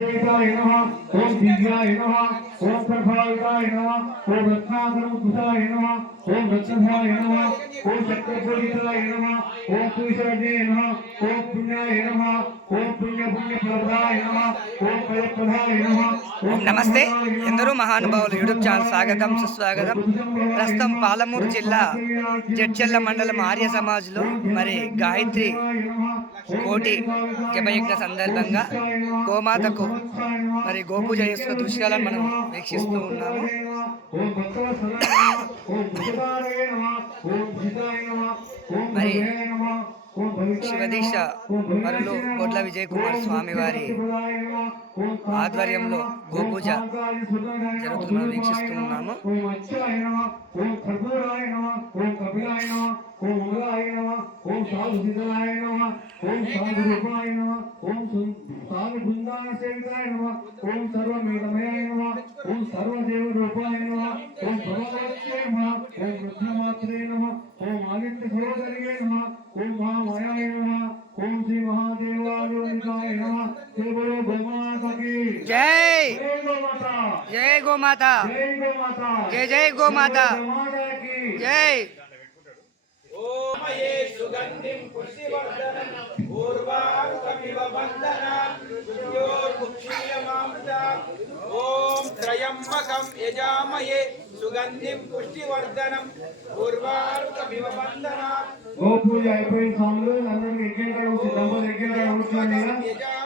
ओम दिव्याय नमः ओम प्रभाविताय नमः ओम रत्नाकरमुद्भुताय नमः ओम रत्नधाय नमः ओम चक्रपूजिताय नमः ओम पुरुषाय नमः ओम पुण्याय नमः ओम पुण्यफलप्रदाय नमः ओम फलप्रदाय नमः ओम नमस्ते ఎందరో మహానుభావులు యూట్యూబ్ ఛానల్ స్వాగతం సుస్వాగతం. ప్రస్తుతం పాలమూరు జిల్లా జడ్చర్ల మండలం ఆర్య సమాజ్లో మరి గాయత్రి కోటి జపయజ్ఞ సందర్భంగా గోమాతకు మరి గోపూజ చేస్తున్న దృశ్యాలను మనం వీక్షిస్తూ ఉన్నాము. మరి శివదీక్ష మరులు కోట్ల విజయ్ కుమార్ స్వామి వారి ఆధ్వర్యంలో గోపూజ జరుగుతున్న వీక్షిస్తూ ఉన్నాము. जय जय गो माता, जय जय गो माता, जय ओम ये सुगंधिं पुष्टिवर्धनं पूर्वारुकमिव बन्धनं योर्मुक्षीयमामृता ओम त्रयंबकं यजामहे सुगंधिं पुष्टिवर्धनं पूर्वारुकमिव बन्धनं गो पूजा అయిపోయిన సమయంలో అందరికీ ఎక్కేటప్పుడు సిద్ధంగా ఎక్కేటప్పుడు